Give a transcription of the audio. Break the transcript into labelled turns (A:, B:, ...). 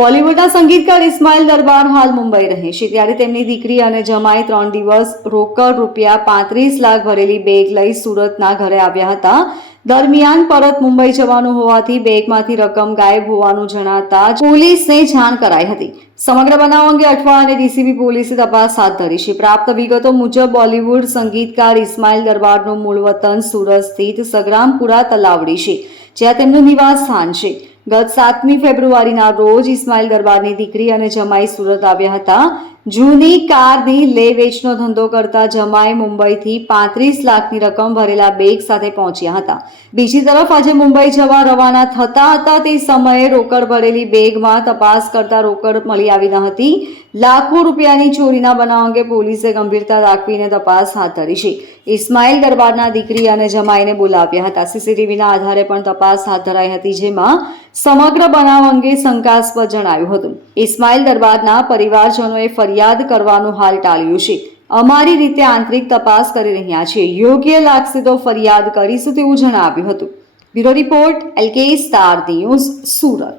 A: બોલિવૂડના સંગીતકાર ઇસ્માઇલ દરબાર હાલ મુંબઈ રહે છે. ત્યારે તેમની દીકરી અને જમાઈ ત્રણ દિવસ રોકડ રૂપિયા પાંત્રીસ લાખ ભરેલી બેગ લઈ સુરતના ઘરે આવ્યા હતા. દરમિયાન પરત મુંબઈ જવાનું હોવાથી બેગમાંથી રકમ ગાયબ હોવાનું જણાતા પોલીસને જાણ કરાઈ હતી. સમગ્ર બનાવ અંગે અઠવા અને ડીસીબી પોલીસે તપાસ હાથ ધરી છે. પ્રાપ્ત વિગતો મુજબ બોલિવૂડ સંગીતકાર ઇસ્માઇલ દરબારનું મૂળ વતન સુરત સ્થિત સગ્રામપુરા તલાવડી છે, જ્યાં તેમનું નિવાસ સ્થાન છે. ગત સાતમી ફેબ્રુઆરીના રોજ ઇસ્માઇલ દરબારની દીકરી અને જમાઈ સુરત આવ્યા હતા. જૂની કારની લે વેચનો ધંધો કરતા જમાઈ મુંબઈથી પાંત્રીસ લાખની રકમ ભરેલા બેગ સાથે પહોંચ્યા હતા. બીજી તરફ આજે મુંબઈ જવા રવાના થતા હતા તે સમયે રોકડ ભરેલી બેગમાં તપાસ કરતા રોકડ મળી આવી ન હતી. લાખો રૂપિયાની ચોરીના બનાવ અંગે પોલીસે ગંભીરતા દાખવીને તપાસ હાથ ધરી છે. ઇસ્માઇલ દરબારના દીકરી અને જમાઈને બોલાવ્યા હતા. સીસીટીવીના આધારે પણ તપાસ હાથ ધરાઈ હતી, જેમાં સમગ્ર બનાવ અંગે શંકાસ્પદ જણાવ્યું હતું. ઇસ્માઇલ દરબારના પરિવારજનોએ ફરિયાદ કરવાનું હાલ ટાળ્યું છે. અમારી રીતે આંતરિક તપાસ કરી રહ્યા છીએ યોગ્ય લાગશે તો ફરિયાદ કરીશું તેવું જણાવ્યું હતું. Bureau report, LK star news, Surat.